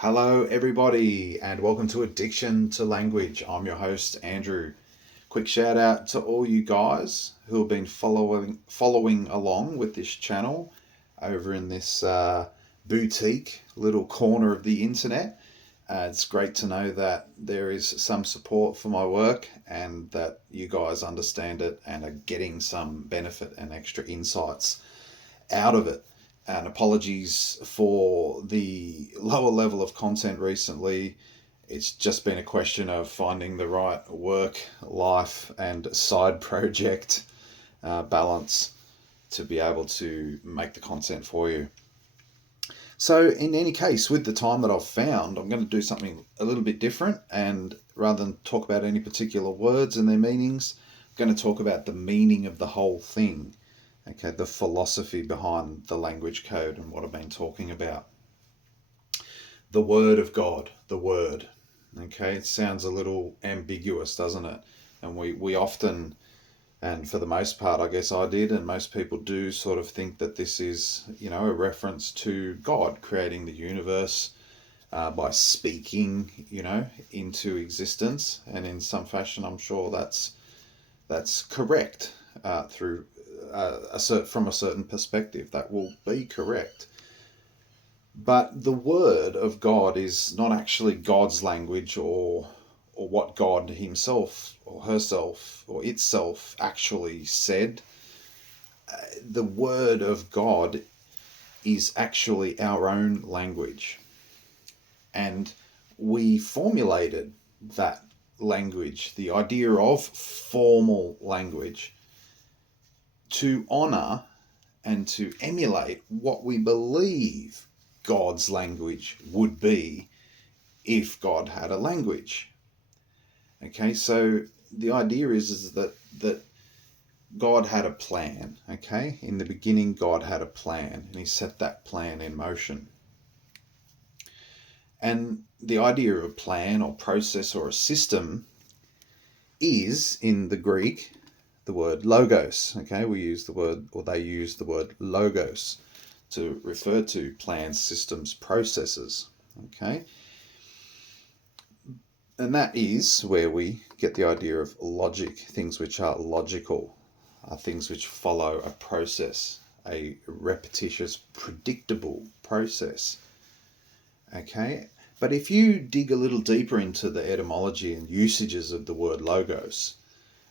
Hello, everybody, and welcome to Addiction to Language. I'm your host, Andrew. Quick shout out to all you guys who have been following along with this channel over in this boutique little corner of the internet. It's great to know that there is some support for my work and that you guys understand it and are getting some benefit and extra insights out of it. And apologies for the lower level of content recently. It's just been a question of finding the right work, life, and side project balance to be able to make the content for you. So, in any case, with the time that I've found, I'm going to do something a little bit different. And rather than talk about any particular words and their meanings, I'm going to talk about the meaning of the whole thing. Okay, the philosophy behind the language code and what I've been talking about. The Word of God, the Word. Okay, it sounds a little ambiguous, doesn't it? And we often, and for the most part, I guess I did, and most people do sort of think that this is, a reference to God creating the universe by speaking, into existence. And in some fashion, I'm sure that's correct through from a certain perspective. That will be correct. But the word of God is not actually God's language or what God himself or herself or itself actually said. The word of God is actually our own language. And we formulated that language, the idea of formal language, to honor and to emulate what we believe God's language would be if God had a language. Okay, so the idea is that God had a plan. Okay, in the beginning, God had a plan, and He set that plan in motion. And the idea of a plan or process or a system is, in the Greek, the word logos. Okay, we use the word, or they use the word logos to refer to plans, systems, processes. Okay, and that is where we get the idea of logic, things which are logical, things which follow a process, a repetitious, predictable process. Okay, but if you dig a little deeper into the etymology and usages of the word logos,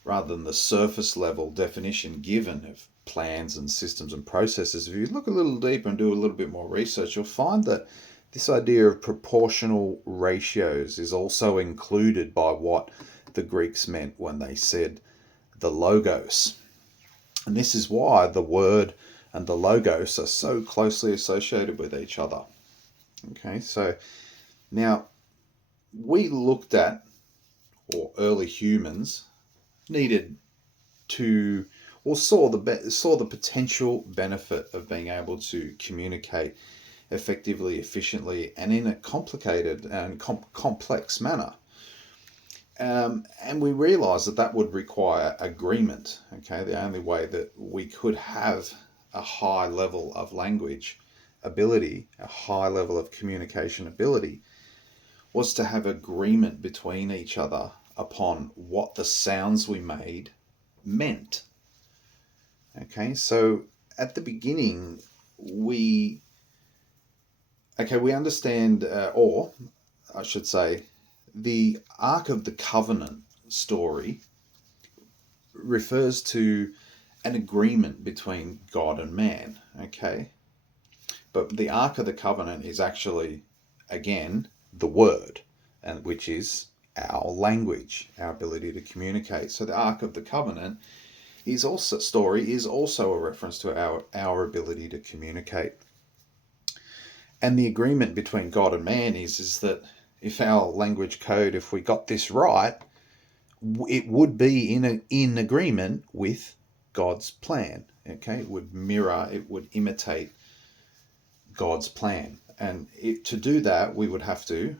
rather than the surface level definition given of plans and systems and processes, if you look a little deeper and do a little bit more research, you'll find that this idea of proportional ratios is also included by what the Greeks meant when they said the logos. And this is why the word and the logos are so closely associated with each other. Okay, so now we looked at, or early humans needed to, or saw the potential benefit of being able to communicate effectively, efficiently, and in a complicated and complex manner. And we realised that would require agreement. Okay, the only way that we could have a high level of language ability, a high level of communication ability, was to have agreement between each other upon what the sounds we made meant. Okay, so at the beginning, we understand, or I should say, the Ark of the Covenant story refers to an agreement between God and man. Okay, but the Ark of the Covenant is actually, again, the Word, and which is our language, our ability to communicate. So the Ark of the Covenant is also a reference to our ability to communicate. And the agreement between God and man is that if our language code, if we got this right, it would be in agreement with God's plan. Okay, it would mirror, it would imitate God's plan. And to do that, we would have to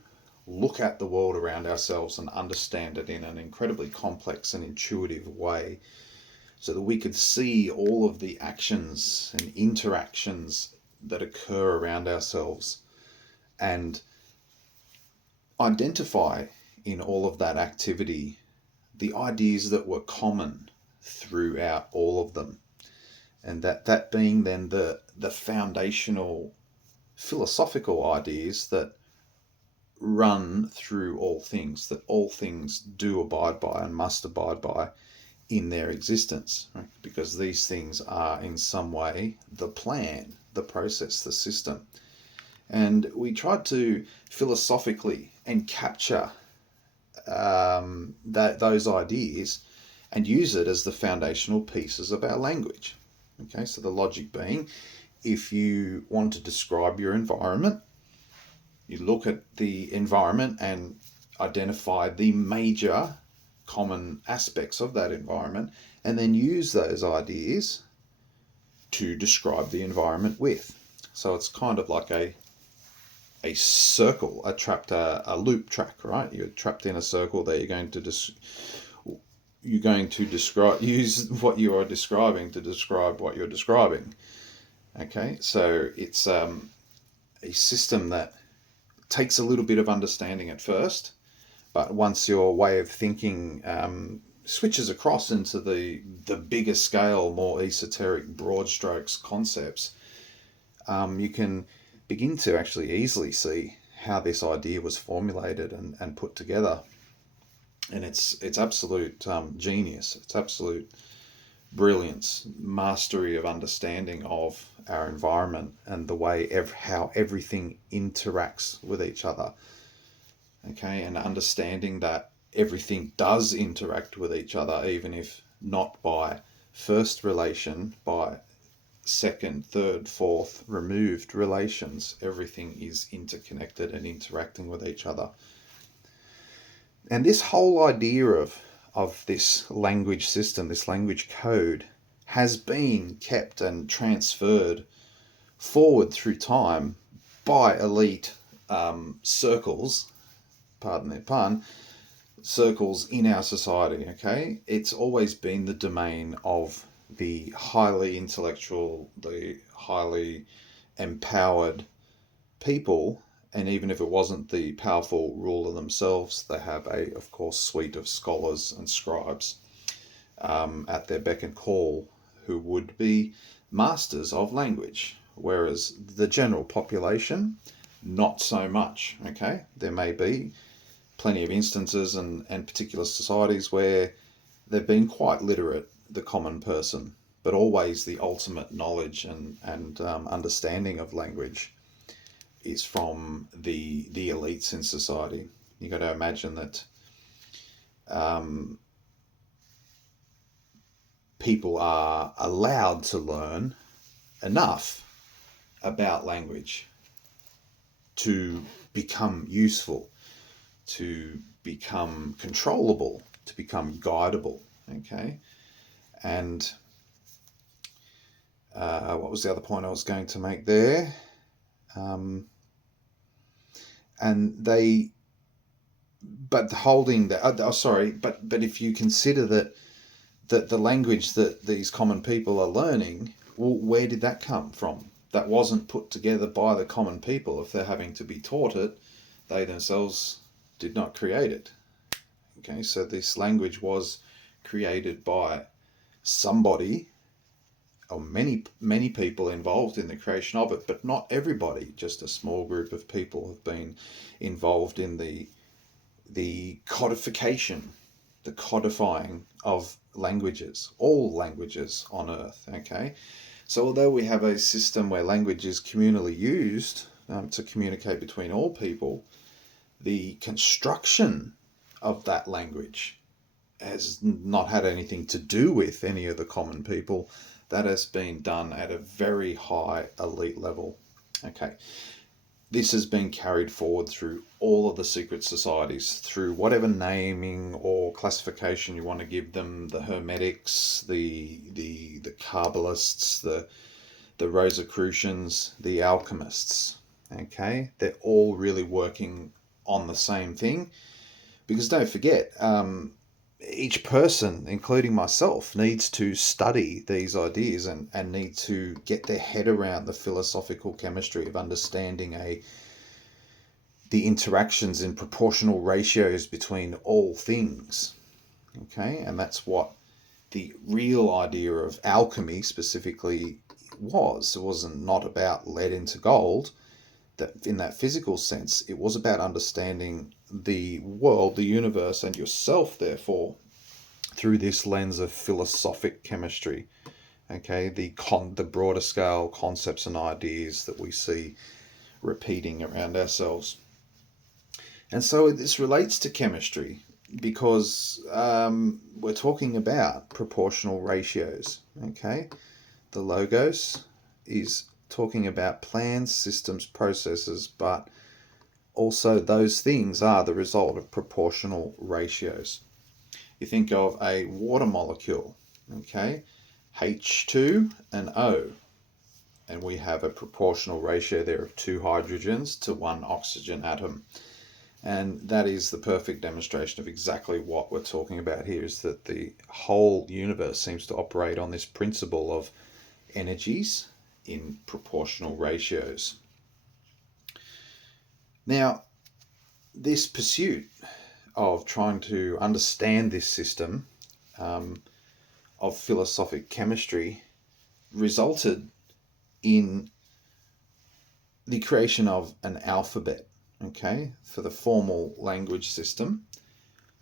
look at the world around ourselves and understand it in an incredibly complex and intuitive way, so that we could see all of the actions and interactions that occur around ourselves and identify in all of that activity the ideas that were common throughout all of them. And that being then the foundational philosophical ideas that run through all things, that all things do abide by and must abide by in their existence, right? Because these things are in some way the plan, the process, the system. And we tried to philosophically encapture those ideas and use it as the foundational pieces of our language. Okay, so the logic being, if you want to describe your environment, you look at the environment and identify the major common aspects of that environment, and then use those ideas to describe the environment with. So it's kind of like a circle, a loop track, right? You're trapped in a circle there. You're going to use what you are describing to describe what you're describing. Okay, so it's a system that takes a little bit of understanding at first, but once your way of thinking switches across into the bigger scale, more esoteric, broad strokes concepts, you can begin to actually easily see how this idea was formulated and put together. And it's absolute genius. It's absolute brilliance, mastery of understanding of our environment and the way how everything interacts with each other. Okay, and understanding that everything does interact with each other, even if not by first relation, by second, third, fourth removed relations. Everything is interconnected and interacting with each other. And this whole idea of this language system, this language code, has been kept and transferred forward through time by elite circles, pardon their pun, circles in our society, okay? It's always been the domain of the highly intellectual, the highly empowered people, and even if it wasn't the powerful ruler themselves, they have of course, suite of scholars and scribes at their beck and call who would be masters of language, whereas the general population, not so much, okay? There may be plenty of instances and particular societies where they've been quite literate, the common person, but always the ultimate knowledge and understanding of language is from the elites in society. You got to imagine that people are allowed to learn enough about language to become useful, to become controllable, to become guidable. Okay, and what was the other point I was going to make there? And they, but holding the, but if you consider that the language that these common people are learning, well, where did that come from? That wasn't put together by the common people. If they're having to be taught it, they themselves did not create it. Okay, so this language was created by somebody, or many people involved in the creation of it, but not everybody. Just a small group of people have been involved in the codification, the codifying of languages, all languages on earth. Okay, so although we have a system where language is communally used to communicate between all people, the construction of that language has not had anything to do with any of the common people. That has been done at a very high elite level. Okay, this has been carried forward through all of the secret societies, through whatever naming or classification you want to give them: the Hermetics, the Kabbalists, the Rosicrucians, the alchemists. Okay, they're all really working on the same thing, because don't forget, each person, including myself, needs to study these ideas and need to get their head around the philosophical chemistry of understanding the interactions in proportional ratios between all things. Okay, and that's what the real idea of alchemy specifically was. It wasn't not about lead into gold, that in that physical sense. It was about understanding the world, the universe, and yourself, therefore, through this lens of philosophic chemistry. Okay, the broader scale concepts and ideas that we see repeating around ourselves. And so this relates to chemistry because we're talking about proportional ratios. Okay, the logos is talking about plans, systems, processes, but also those things are the result of proportional ratios. You think of a water molecule, okay, H2 and O, and we have a proportional ratio there of 2 hydrogens to 1 oxygen atom. And that is the perfect demonstration of exactly what we're talking about here, is that the whole universe seems to operate on this principle of energies in proportional ratios. Now, this pursuit of trying to understand this system of philosophic chemistry resulted in the creation of an alphabet, okay, for the formal language system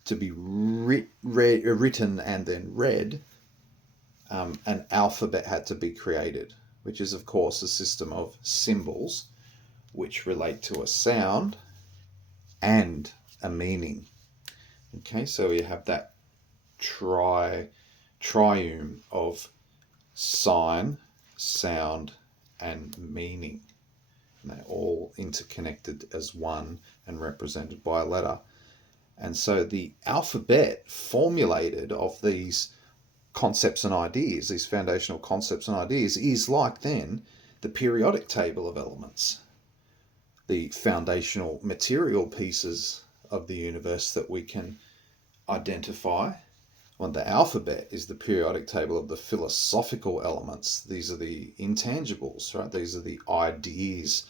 to be written and then read. An alphabet had to be created, which is, of course, a system of symbols which relate to a sound and a meaning. Okay, so you have that triune of sign, sound, and meaning. And they're all interconnected as one and represented by a letter. And so the alphabet formulated of these concepts and ideas, these foundational concepts and ideas, is like then the periodic table of elements, the foundational material pieces of the universe that we can identify. Well, the alphabet is the periodic table of the philosophical elements. These are the intangibles, right? These are the ideas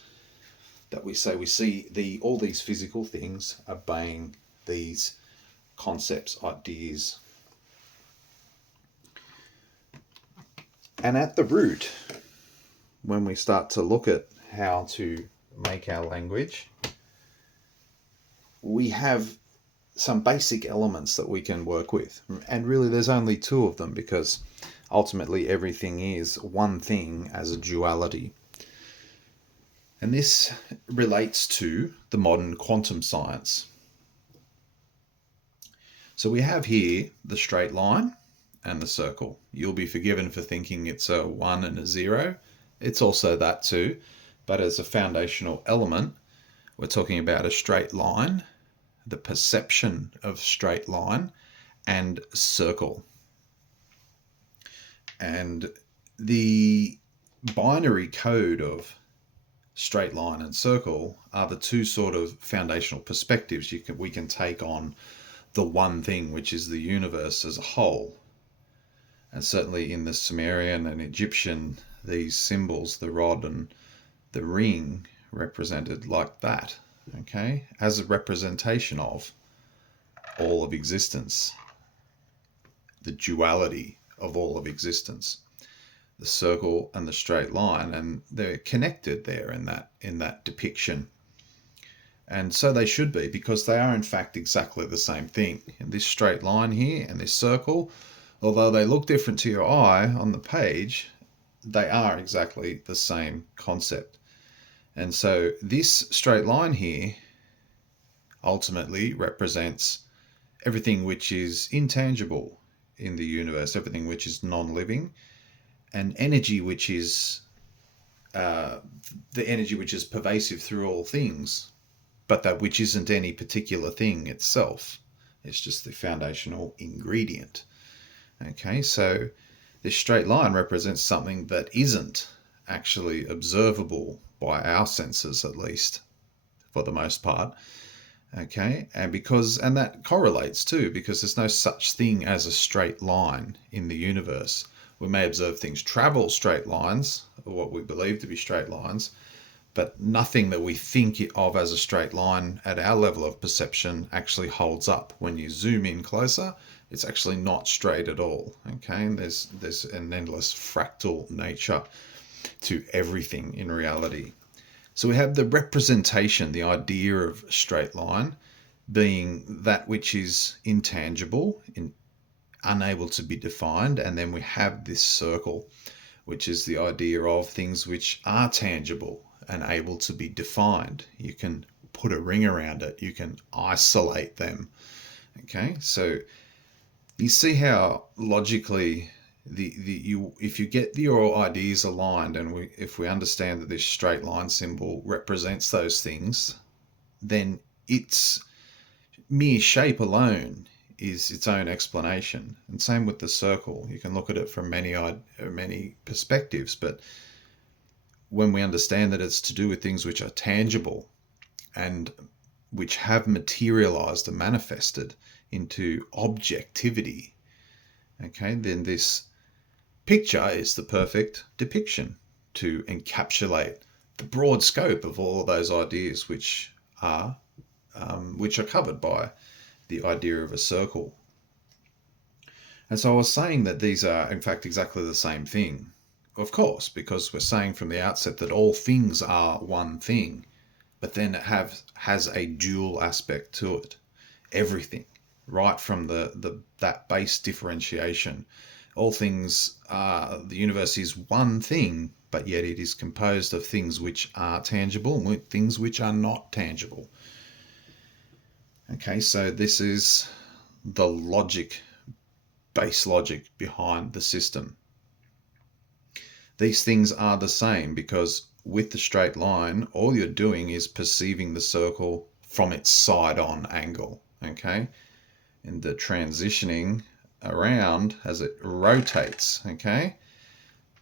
that we say. We see all these physical things obeying these concepts, ideas. And at the root, when we start to look at how to make our language, we have some basic elements that we can work with. And really there's only 2 of them, because ultimately everything is one thing as a duality. And this relates to the modern quantum science. So we have here the straight line and the circle. You'll be forgiven for thinking it's a 1 and a 0. It's also that too. But as a foundational element, we're talking about a straight line, the perception of straight line, and circle. And the binary code of straight line and circle are the 2 sort of foundational perspectives we can take on the one thing, which is the universe as a whole. And certainly in the Sumerian and Egyptian, these symbols, the rod and the ring, represented like that, okay, as a representation of all of existence, the duality of all of existence, the circle and the straight line, and they're connected there in that depiction. And so they should be, because they are in fact exactly the same thing. And this straight line here and this circle, although they look different to your eye on the page, they are exactly the same concept. And so this straight line here ultimately represents everything which is intangible in the universe, everything which is non-living, and energy which is the energy which is pervasive through all things, but that which isn't any particular thing itself. It's just the foundational ingredient. Okay, so this straight line represents something that isn't actually observable by our senses, at least for the most part. Okay, and that correlates too, because there's no such thing as a straight line in the universe. We may observe things travel straight lines, or what we believe to be straight lines, but nothing that we think of as a straight line at our level of perception actually holds up. When you zoom in closer, it's actually not straight at all. Okay, and there's an endless fractal nature to everything in reality. So we have the representation, the idea of straight line being that which is intangible, unable to be defined, and then we have this circle, which is the idea of things which are tangible and able to be defined. You can put a ring around it, you can isolate them. Okay, so you see how logically if you get your ideas aligned, and if we understand that this straight line symbol represents those things, then its mere shape alone is its own explanation. And same with the circle. You can look at it from many perspectives, but when we understand that it's to do with things which are tangible and which have materialized and manifested into objectivity, okay, then this picture is the perfect depiction to encapsulate the broad scope of all of those ideas which are covered by the idea of a circle. And so I was saying that these are in fact exactly the same thing, of course, because we're saying from the outset that all things are one thing, but then it has a dual aspect to it. Everything, right from that base differentiation. All things the universe is one thing, but yet it is composed of things which are tangible and things which are not tangible. Okay, so this is the base logic behind the system. These things are the same because with the straight line, all you're doing is perceiving the circle from its side-on angle, okay? And the transitioning around as it rotates, okay?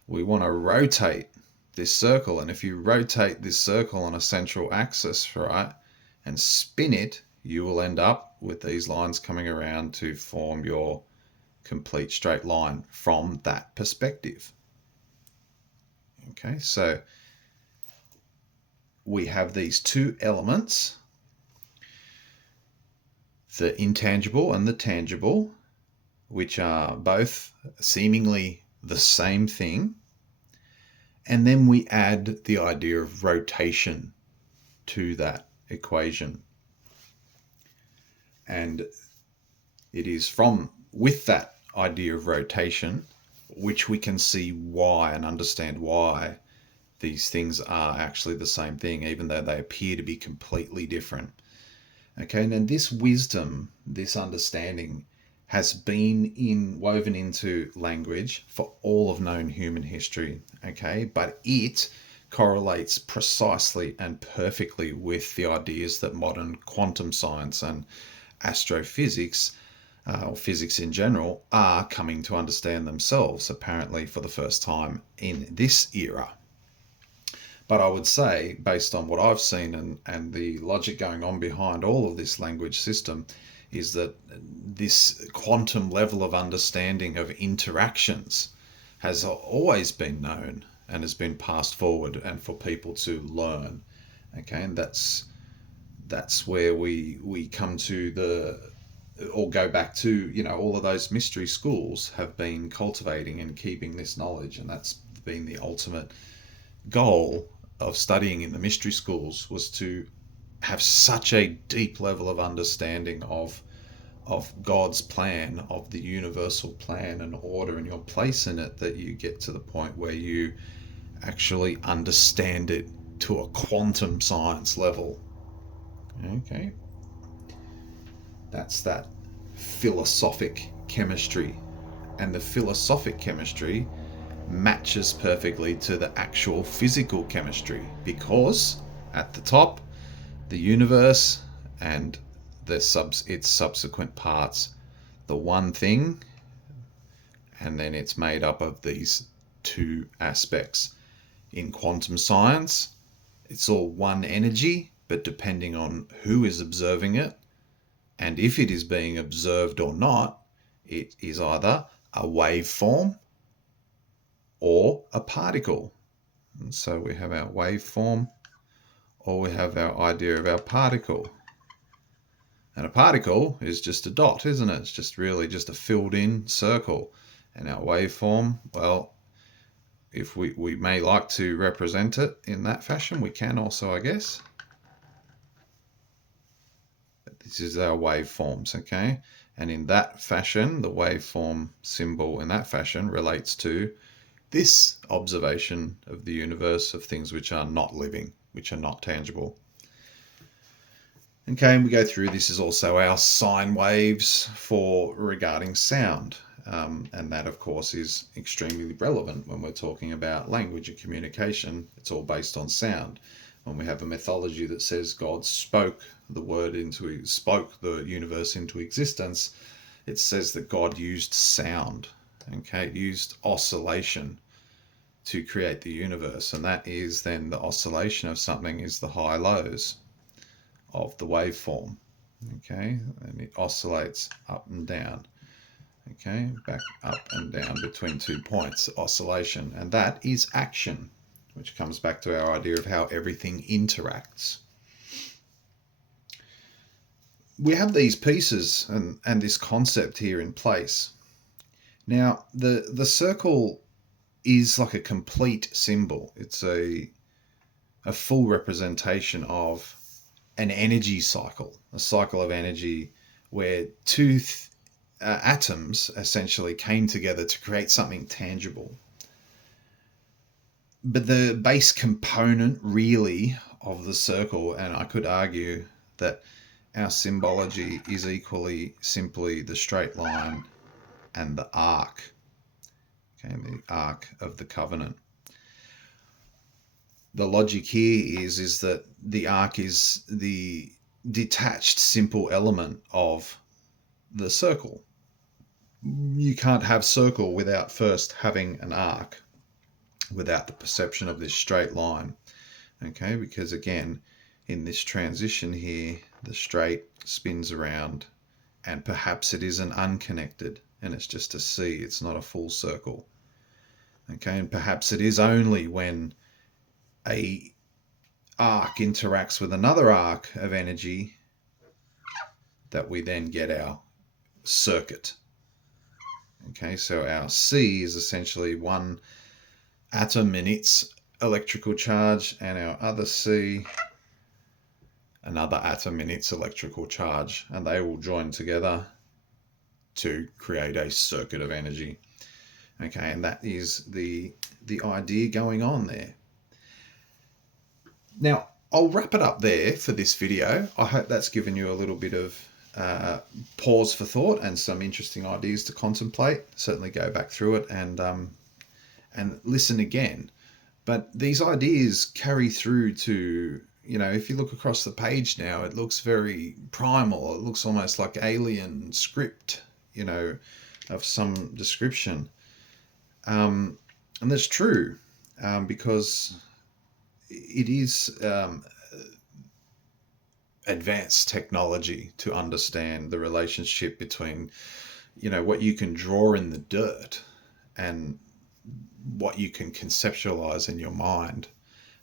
We want to rotate this circle, and if you rotate this circle on a central axis, right, and spin it, you will end up with these lines coming around to form your complete straight line from that perspective. Okay, so we have these two elements, the intangible and the tangible, which are both seemingly the same thing. And then we add the idea of rotation to that equation. And it is with that idea of rotation, which we can see why and understand why these things are actually the same thing, even though they appear to be completely different. Okay, and then this wisdom, this understanding has been woven into language for all of known human history, okay? But it correlates precisely and perfectly with the ideas that modern quantum science and astrophysics, or physics in general, are coming to understand themselves, apparently for the first time in this era. But I would say, based on what I've seen and the logic going on behind all of this language system, is that this quantum level of understanding of interactions has always been known and has been passed forward and for people to learn. Okay, and that's where we come to or go back to, all of those mystery schools have been cultivating and keeping this knowledge, and that's been the ultimate goal of studying in the mystery schools, was to have such a deep level of understanding of God's plan, of the universal plan and order and your place in it, that you get to the point where you actually understand it to a quantum science level. Okay, that's that philosophic chemistry, and the philosophic chemistry matches perfectly to the actual physical chemistry, because at the top, the universe and its subsequent parts, the one thing, and then it's made up of these two aspects. In quantum science, it's all one energy, but depending on who is observing it and if it is being observed or not, it is either a waveform or a particle. And so we have our waveform or we have our idea of our particle. And a particle is just a dot, isn't it? It's just really just a filled in circle. And our waveform, well, if we may like to represent it in that fashion, we can also, I guess. But this is our waveforms, okay? And in that fashion, the waveform symbol in that fashion relates to this observation of the universe of things which are not living, which are not tangible. Okay, and we go through, this is also our sine waves for regarding sound. And that, of course, is extremely relevant when we're talking about language and communication. It's all based on sound. When we have a mythology that says God spoke the universe into existence, it says that God used sound, okay, used oscillation to create the universe. And that is then the oscillation of something is the high lows of the waveform, okay, and it oscillates up and down, okay, back up and down between 2 points, oscillation, and that is action, which comes back to our idea of how everything interacts. We have these pieces and this concept here in place. Now, the circle is like a complete symbol. It's a full representation of an energy cycle, a cycle of energy where two atoms essentially came together to create something tangible. But the base component really of the circle, and I could argue that our symbology is equally simply the straight line and the arc, okay, the arc of the covenant. The logic here is that the arc is the detached simple element of the circle. You can't have circle without first having an arc, without the perception of this straight line, okay, because again, in this transition here, the straight spins around and perhaps it isn't unconnected and it's just a C, it's not a full circle, okay, and perhaps it is only when a arc interacts with another arc of energy that we then get our circuit. Okay, so our C is essentially one atom in its electrical charge and our other C, another atom in its electrical charge, and they will join together to create a circuit of energy. Okay, and that is the idea going on there. Now, I'll wrap it up there for this video. I hope that's given you a little bit of pause for thought and some interesting ideas to contemplate. Certainly go back through it and listen again. But these ideas carry through to, you know, if you look across the page now, it looks very primal. It looks almost like alien script, you know, of some description. And that's true because it is advanced technology to understand the relationship between, you know, what you can draw in the dirt and what you can conceptualize in your mind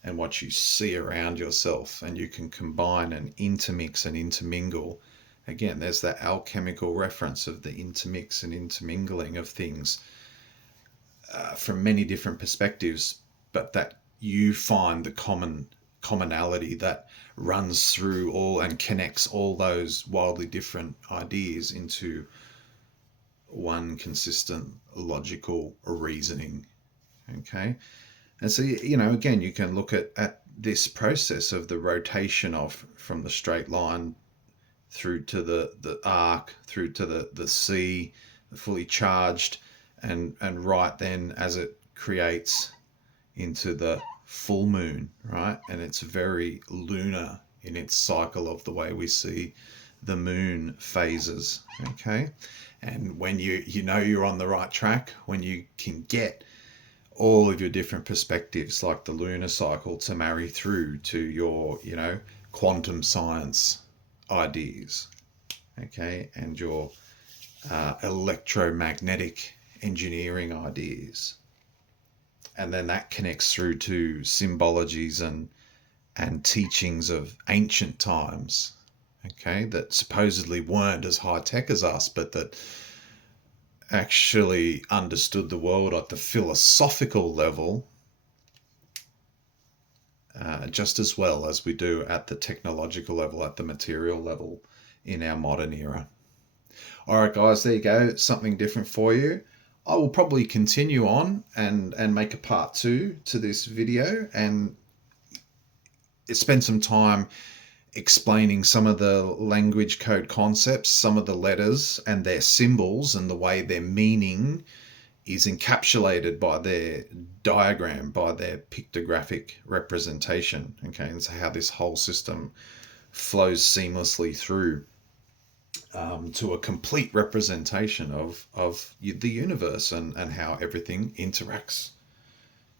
and what you see around yourself, and you can combine and intermix and intermingle. Again, there's that alchemical reference of the intermix and intermingling of things from many different perspectives, but that you find the commonality that runs through all and connects all those wildly different ideas into one consistent logical reasoning. Okay, and so, you know, again, you can look at this process of the rotation of from the straight line through to the arc, through to the C, fully charged, and right then as it creates into the full moon, right? And it's very lunar in its cycle of the way we see the moon phases, okay? And when you know you're on the right track, when you can get all of your different perspectives like the lunar cycle to marry through to your, you know, quantum science ideas, okay, and your electromagnetic engineering ideas. And then that connects through to symbologies and and teachings of ancient times, okay, that supposedly weren't as high tech as us, but that actually understood the world at the philosophical level just as well as we do at the technological level, at the material level in our modern era. All right, guys, there you go. Something different for you. I will probably continue on and make a part 2 to this video and spend some time explaining some of the language code concepts, some of the letters and their symbols, and the way their meaning is encapsulated by their diagram, by their pictographic representation. Okay, and so how this whole system flows seamlessly through to a complete representation of the universe, and how everything interacts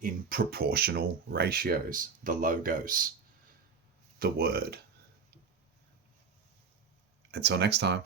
in proportional ratios. The logos, the word. Until next time.